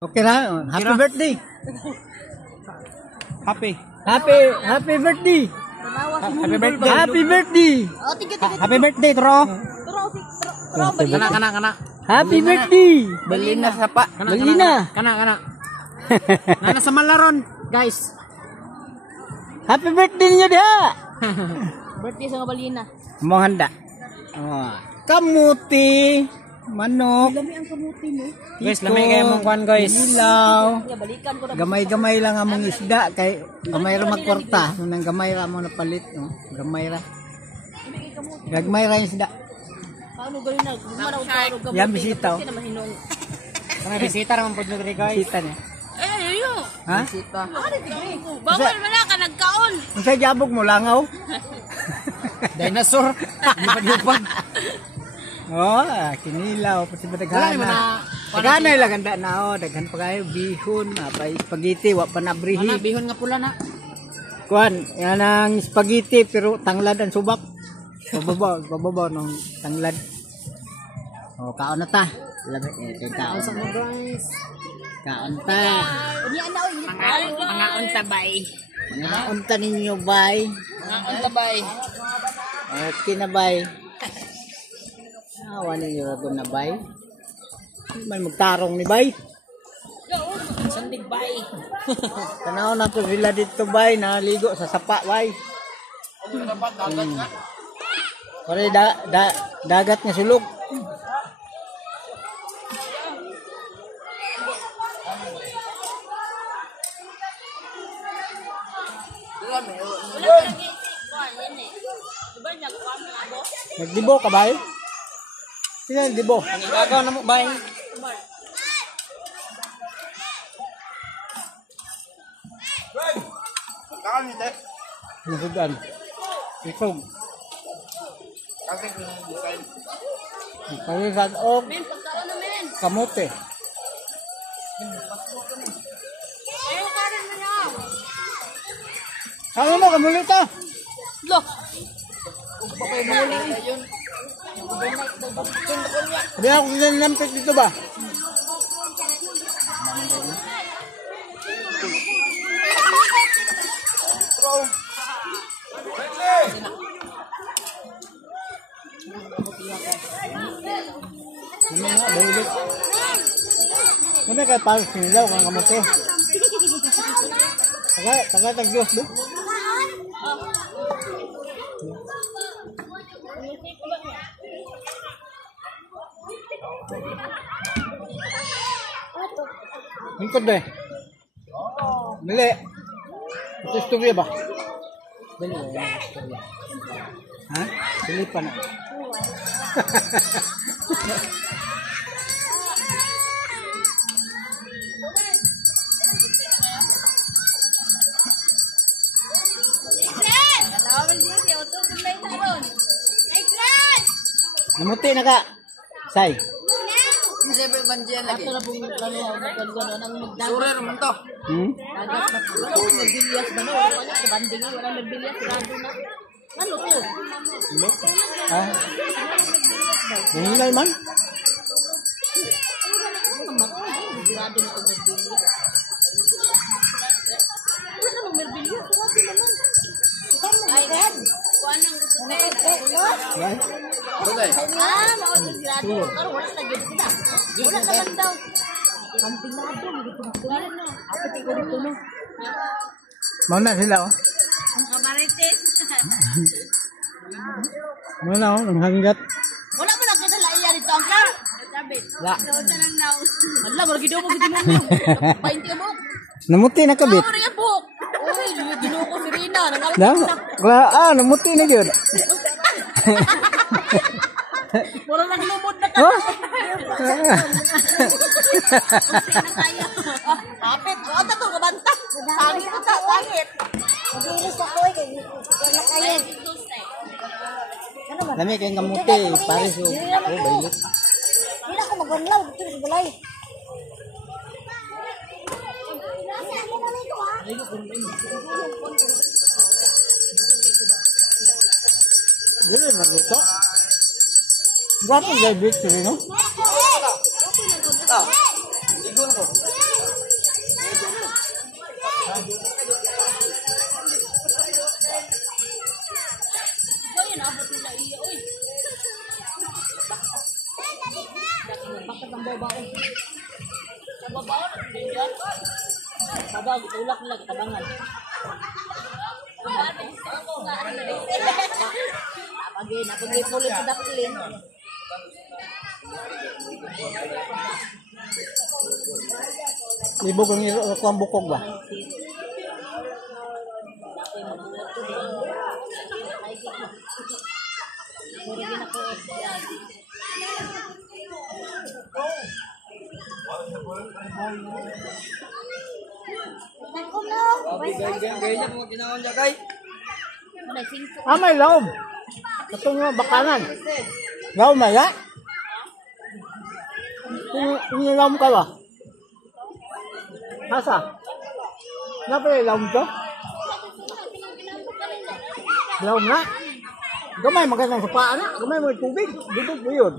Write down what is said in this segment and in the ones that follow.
Okay na. Happy birthday. Happy. Happy birthday. Happy birthday. Happy birthday. Happy birthday, Tro. Kana. Happy birthday. Bali na sa pa. Bali na. Kana. Nana sa malaron, guys. Happy birthday niyo diha. Birthday sa balina. Mo handa. Oh. Kamuti, manok. Lami ang kamuti mo. Guys, lamay kayo mong kwan, guys. Ilaw. Ya balikan ko na. Gamay-gamay lang among isda kay gamay ra magkwarta, nang gamay ra mo napalit, no. Gamay ra. Gagmay ra yung isda. Paano gawin na? Gumana ko gamuti. Yan bisita. Kasi naman hinong. Kana bisita ra man pud diri, guys. Bisita niya. Ayo. Ha? Bisita. Ano tigre ko? Bawal man ka nagkaon. Unsa jabog mo langaw? Dinosaur. Lipad-lipad. Oh, kinilaw pati Wala badaghan naman na. na. Daghan lang ganda na oh, daghan pa kayo bihon, mapay spaghetti, wa pa Ana nabrihi. bihon nga pula na. Kuan, yan ang spaghetti pero tanglad ang subak. Bababaw ng tanglad. Oh, kaon na ta. Labi ito kaon sa Guys. kaon ta. Unya na oy. Mga untabay. Mga unta ninyo bay. Mga untabay. Okay na bay. Awan ninyo ragon na bay. May magtarong ni bay. Sandig bay. Tanaw na to sila dito bay, naligo sa sapa bay. Pare dagat nga sulog. Nagdibo ka bay? Sino nagdibo? Ang igagaw na mo bay. Nasudan. Isog. Palisan og Men pagkaon na men. kamote. Ayo karon mo na. Ano mo kamulita? Look. Hindi ako sinalampit dito ba? Ano nga, bahulit. Ano kaya parang sinilaw kang kamote? Taga tag-Diyos ba? Hingkod ba eh? Dali. Ito istorya ba? Dali. Ha? Dali pa na. Namuti na ka. Say. Siyempre bandiyan lagi. Ato na pong lalo nang magdang. Surer man to. Agat na pula. Nagbilyas ba no? Wala sa banding. Wala nagbilyas. Grado na. Ano to? Ha? Nanginay man? Grado na ito nagbilyas. Wala namang merbilyas. Grado naman. Ay, kuha nang gusto ko. Right? Bagay. Maudin grado. Pero wala na yun sila. Wala naman daw. Kampinado. Wala na. Apit ko dito no. Mauna sila oh. Ang kamarites. Mauna oh, ang hanggat. Wala mo lang kasala iya dito ang klar. La. Doon na lang now. Wala, wala gidaw mo gidaw mo. 20 mo. Namuti na kabit. Ano rin po? Uy, gidaw ko si Rina. Namuti na yun. Wala lang lumod na ka. Oh? Kapit. O, ito kabanta. Sangit ko ta, sangit. Mabilis ako eh. Wala kayo. Lami kayong kamuti. Paris oh. Oh, bayot. Hindi na ako mag-unlaw. Dito sa balay. Dili na dito. Guwapo gay victory no? Igon ko. babaw, diyan. Babaw, tulak nila, tabangan. Napagay pulit sa daklin. Libog ang ang bukog ba? May laom. Katong nga bakanan. Laom na ya? Yung laom ka ba? Asa? Napalay laom to? Laom na? Gamay magandang sa paa na. Gamay mo yung tubig. Dito mo yun.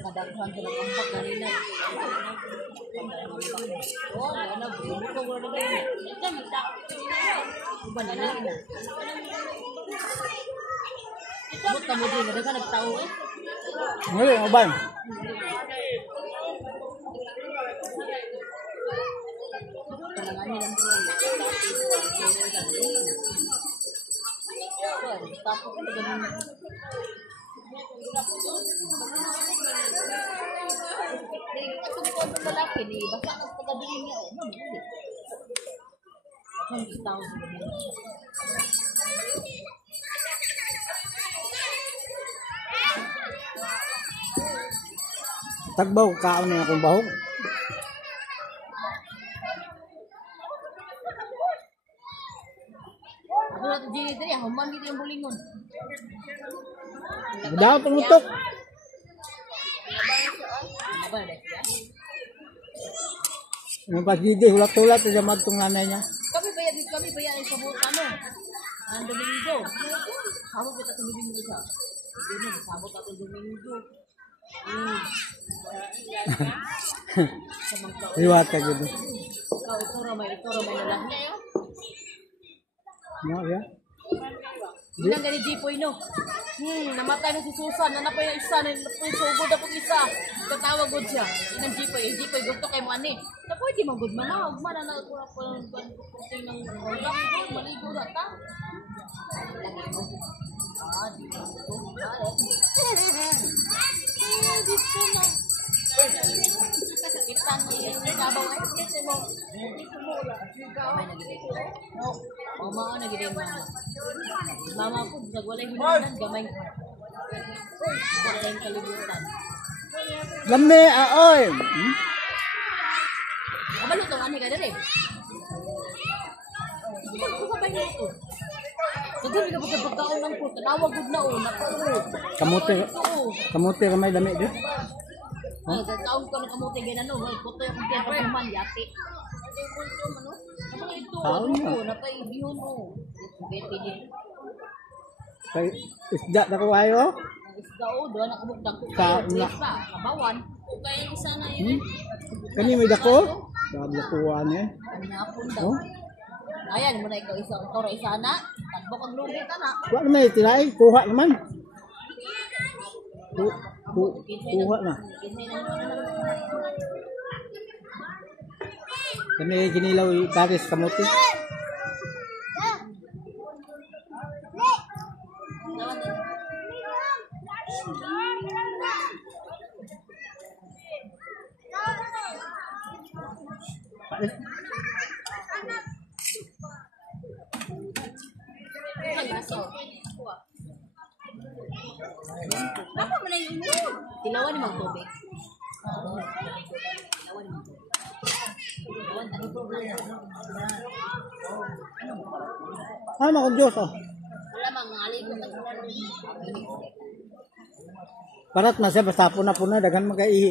Kadaghan sila ng pagkanina. Oh, ano, buto ko na ganyan. Iba na lang na. Abot kami din, kada ka nagtao eh. Ngayon, abay. Talangan nilang tuloy. Tapos ito ganun. Kung ito ang lalaki, basta ang pagkabilin niya, ang tao. Tagbaw, kaon na akong bahog. Ako na ito, Jenny, ang human dito yung bulingon. Daw tumutok. Yung pagdidi, hulat-hulat sa magtong nanay niya. Kami bayad sa buta mo. Ang Domingo. Sabot kita sa Domingo siya. Hindi na, sabot ako Domingo. Liwat ka gitu. Ito ramay lalaki. No, ya. Inang gani Jipoy no. Namatay na si Susan, nanapay na isa, nanapay sugod ako isa. Katawag gud siya. Inang Jipoy gudto kay mo ani. Na pwede man gud man, ugma na ko ng wala ko maligo ra ta. Dito na. Kasakitan ni kabaw ay kasi mo. Kamay na gid. Mama na gid mama. Mama po nagwalay hinunan gamay. Gamay kalibutan. Lami aoy. Abalo to ani ka dere. Sabay nito. Sige, hindi ka pagkakaon ng po. Tanawag gud na o. Kamote ramay dami di. Nagkakaon ko ng kamote gina no. Puto yung kumpiyan pa human yati. Ano ito? Ano? Napaibihon mo. Bete Kay isda na ko ayo. isda o. Doon nakabugdag ko. Kabawan. Kaya isa na yun. Kani may dako? Dakuan eh. Kanapon daw. Ayan mo na ikaw isang toro isa na. Tagbo kang lugi ka na. Wa may tilay, kuha naman. Kuha na. Kani ginilaw taris kamote. Apa mo na yung tilawan ni mga tubig? Tilawan ni mga tubig. Tilawan, ano po ba? Ay, mga Diyos oh. Wala mga aligo na sila. Parat na siya, basta puna-puna, dagan magkaihi.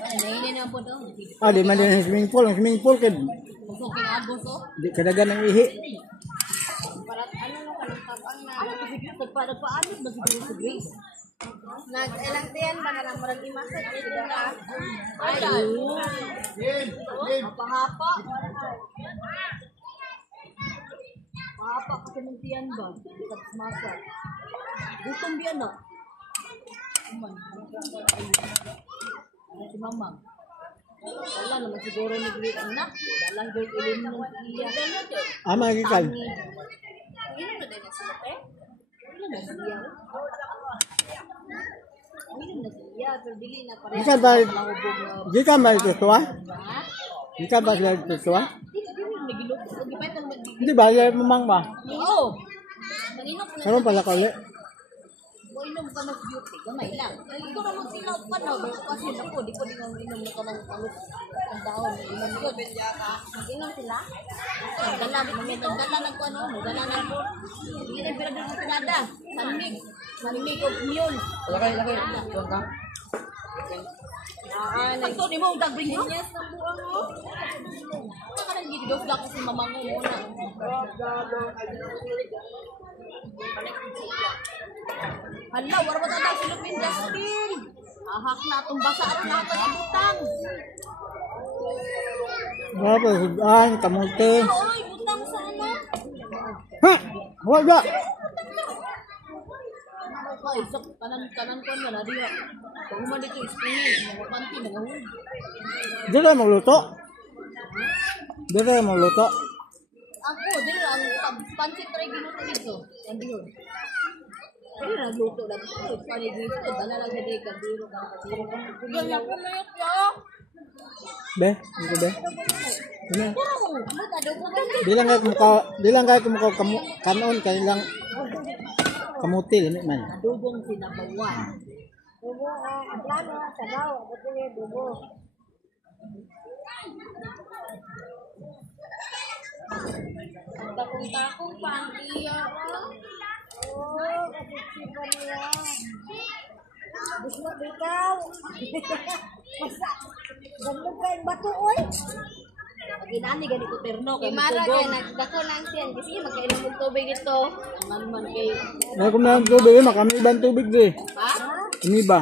Nainin naman po daw. Ah, di man din ang swimming pool. Ang swimming pool, Kusok king agos o. di kadagan ng ihi. Parat ano no, kalangkapang na. Ano kasi nagpaanod ba siguro si Grace? Nag-elang tiyan ba na lang marag imasad sila ka? Ay, hapa-hapa. Hapa kasi ng tiyan ba? Tapos masa. Gutom biyan na. Kuman. Mamang. Wala naman siguro nag-read na. Dalang girl ilin nung iya. Magikan. Inom na din sila, te? Inom na siya. Inom na siya. Pero dili na pareha. Gikan ba? Lahubog na. Gikan ba ito tuwa? Ha? Gikan ba ito tuwa? Dili nagilog. Di pa ito Hindi ba? Mamang ba? Oo. Manginom na. Karoon pala ka ulit. O inom ka ng beauty. Gamay lang. Ito ka mag-tilaw pa na. Kasi ako, di ko din ang inom na ka ng palut. Ang dahon. Inom yun. Mag-inom sila. Magdala ng ano. Magdala ng po. Hindi na pinagdala ng pinada. Sanmig. Sanmig of mule. Lagay. Doon ka. Ito, di mo ang dagbing mo? Yes, ang buang mo. Ito ka nang gididos ka kasi mamang mo muna. Hala, wala ba tayo Philippine Justin? Ahak na itong basa at lahat ng butang. Wala pa, sudan, kamuti. Oy, butang sa ano? Ha! Wala! Ay, sa kanan ko na diya. Pag man dito spring, mga panty, mga huli. Di na magluto? Di na magluto? Ako, dito ang panty try ginuto dito. Andi yun. Dito na luto lang. Pani dito, dala lang sa dito. Dito ka. Yan na po mayok ya. Be? Ito be? Ano? Pura mo. Ano ka daw ko ba? Di lang kayo kumukaw kanon, kayo lang kamuti, limit man. Dugong sinabawan. Dugo, ang plano, sabaw. Ito yung dugo. Takong-takong pa ang iya. Oo, kasisipan niya. Gusto mo ikaw. Masa, gandog ka yung bato, oy. Pag inani ganito terno kay Imara Tugong. kaya nagdako lang siyan. Kasi magkainom ng tubig ito. Man kay Ay, kung na tubig, makami ibang tubig di. ha? Umiba.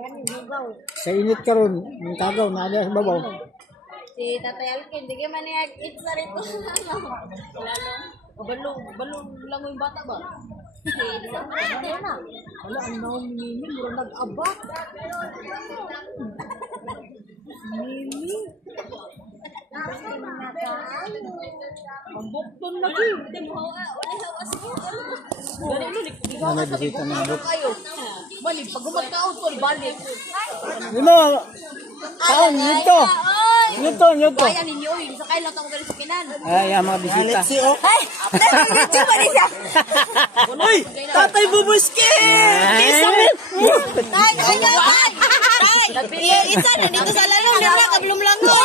Yan, hugaw. Kaya init ka ron, yung tagaw, naada sa babaw. Si Tatay Alkin, di ka man i-eat sa rito. Wala lang. Balong lang yung bata ba? Ano na? Wala, ang naong mimi, mura nag-abak. Mimi. Ang bukton lagi. Gani mo, ikaw Ano ka sa bisita ng buk? kayo. Balik, pag gumagkaon ko, balik. Ano? Kaon, nito. Nito. Kaya ninyo, yung sakay lang ako galing sa kinan. Ay, mga bisita. Ay! YouTube ba niya? Uy! Tatay Bubuski! Ay! Isa na dito sa lalong nila, kablom lang ko.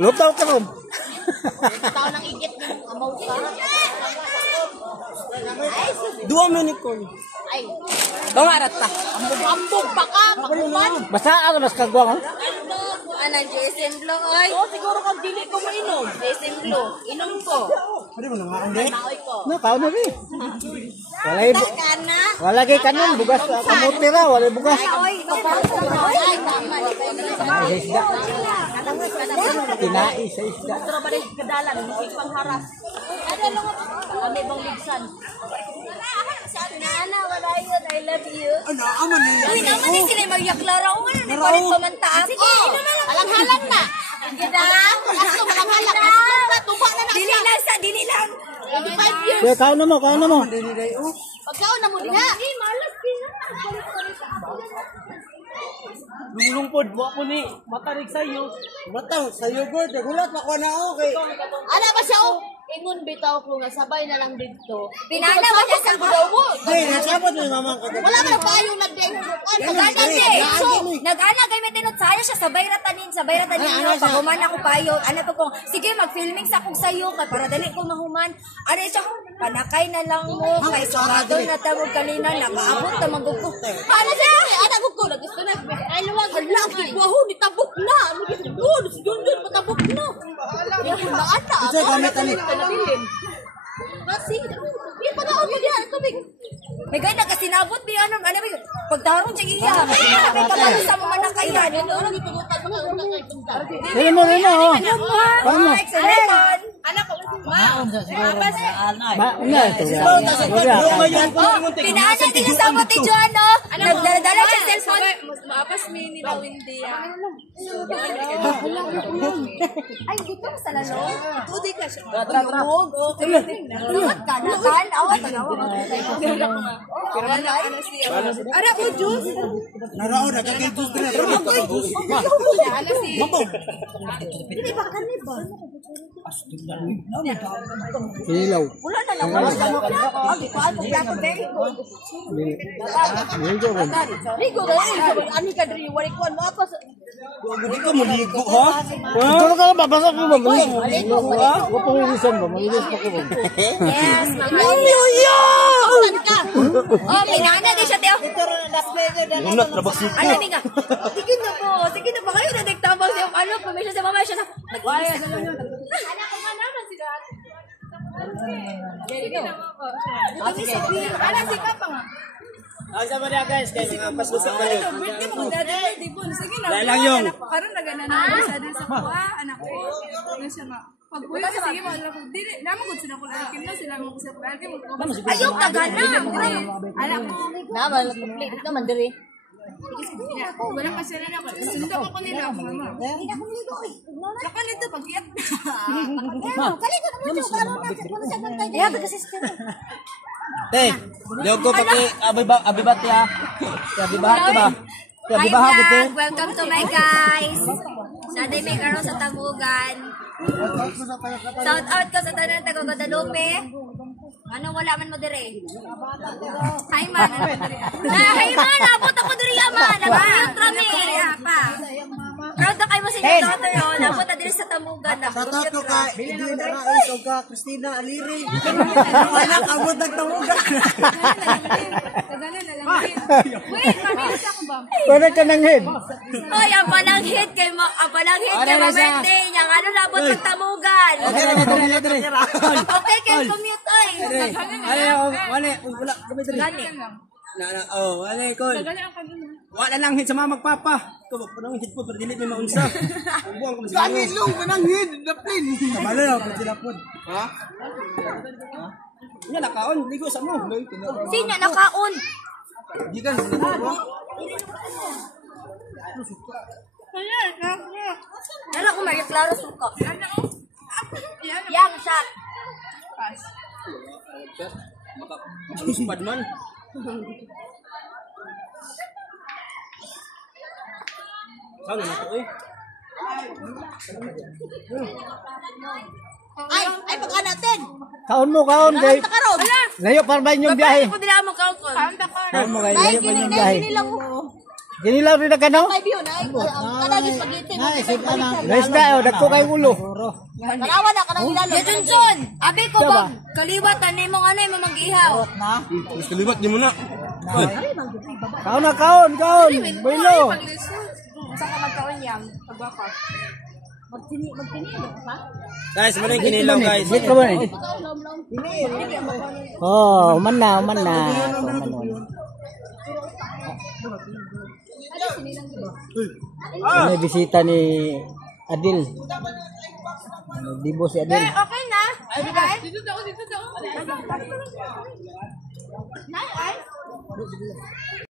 Lutaw ka ron. Tao nang igit yung amaw ka. Dua mo ni Col. Ay, Pangarat pa. ambog pa ka, maguman. Basta ako mas kagwang. Ano, JSM Blue, oy. Oo, siguro kung dili ko mainom. JSM Blue, inom ko. Ano mo naman hindi? Naoy ko. No, kaon na rin. Kana. Wala kay kanon, bugas kamuti ra, wala bugas. Oy, papasok na, oy. Ay, tama. Sa isda. Tinai sa isda. Pero ba rin kadalan, hindi pangharas. Ano lang ako? Ano ibang ligsan? Nana, wala yun. I love you. Ano, aman ni. Uy, naman din sila magyaklara ko. Ano, di pa rin pamantaan. Sige, Alang-halang na. Gida. Asto, malang-halang. Asto na, tuba na na. Dili lang sa, dili lang. 85 years. Kaya kaon na mo. Pagkaon na mo diha. Malas din na. Lumulungpod mo ako ni. Matarik sa'yo. Matang sa yogurt, gulat pa ko na okay. Ala ba siya oh? Ingon bitaw ko nga sabay na lang dito. Pinana mo siya sa daw mo. Nasabot ni mamang ko. Wala man pa yung nag-game. Nag-ana kay may tinot sayo siya sa bayratanin no paguman ako payo ano to ko sige mag-filming sa kog sayo kay para dali ko mahuman ari siya panakay na lang mo kay sarado na tawag kalina nakaabot ta magugko Ano siya? Anak ko gusto na. Ay luwag lang gigwaho ni tabok na. Ano gigwaho si Junjun patabok na. Yung mga ata. Ito gamit ani. Kasi, di pa na ako diyan tubig. may gay nagasinabot bi ano pagtarong siya iya may kabalo sa mga nakayan Ano ang ipagutan mga una kay punta. Dili mo rin na, oh. Paano? excellent anak ko Ba, una to. Pinaana din sa sabot ni Joan, no? Nagdala siya cellphone. Maapas mi nila Windy. Ay, dito sa lalo. Tudi ka siya. Sumat ka na, kan? Awat, awat. Ara ko juice. Narao na kay juice na. Ana si. Hindi ba kami ba? Ilaw. Wala na lang. Wala na lang. Very good. Rigo ka ani ka diri wari ko maapas. Hindi ko muligo ha. Ito ka babasa ko ba? Maligo ha? Wa pa ilisan ba? Malinis pa ko ba? Yes, mga Oh, pinana din siya, Teo. Unat na bakit? Ano, Miga? Sige na po. Sige na pa kayo na nagtabang sa yung ano. Permission sa mama siya na. Nag-iisa. Anak ko man naman sila. Anak si Papa nga. Ang sama niya guys, kaya mga pasusan kayo. Birthday mo dad, di bon. Sige na. Dahil lang yung. Karon naganana sa din sa kuha, anak ko. Ano siya ma? Pag uwi ka sige mo, dili naman gud sila kung alkin na sila mo sa alkin mo. Ayok ka gana. Anak ko. Naman, complete naman diri. Wala pa sila na ako. Sundo ko nila ako mama. Saka nito pag-iyak. Kalito naman yung gano'n natin. Kung siya nang tayo. Yeah, kasi siya. Liog ko pati abibat ya. Abibat ka ba? Hi vlog! Welcome to my guys! Saday may karoon sa Tagugan. Shout out ko sa tanan taga Guadalupe. Ano wala man mo dire? Hi man! Hi man! Abot ako dire man! Nag-mute kami! Proud na kayo mo sa inyo daughter yun. Abot na dire sa Tamugan. Shoutout ko ka Edwin Arais o ka Christina Aliri. Anak, abot ng tamugan. Wait, mabilis ako ba? Para ka nang head. Hoy, ang pananghit kay ma-birthday niya. Ano na abot ng Tamugan? Okay, kayo commute oy. Wala kami dali. Gani. Wala ko. Wala lang hit sa mga magpapa. Ko panang hit po pero dili may maunsa. Buang ko sa Gani long panang hit daplin. Kamala na ko sila pod. Ha? Nya nakaon ligo sa mo. Sino nakaon? Gikan sa mo. Ano ko may klaro suka. Yang shot. Makapad man. Saan na to eh? Ay baka natin. Kaon mo, kaon. Kay, Karon. layo para ba yung biyahe? Ko dila mo kaon ko. Kaon mo kay, layo pa yung biyahe. Ginilang ko. Ginilaw rin na ka no? Ay biyo na. Kanagi spaghetti. Guys na, dagko kay ulo. Karawa na kanang ilalo. Johnson, abi ko ba? Kaliwat ani mo ano mo mag-ihaw. Mas kalibat di mo na. Kaon na, kaon, kaon. Bilo. Sa ka magkaon yang pagbaka. Magtini pa. Guys, mo rin kinilaw guys. Wait ka ba ni? Oh, man na. May bisita ni Adil. Dibo si Adil. Okay na. Dito daw. Nay ay.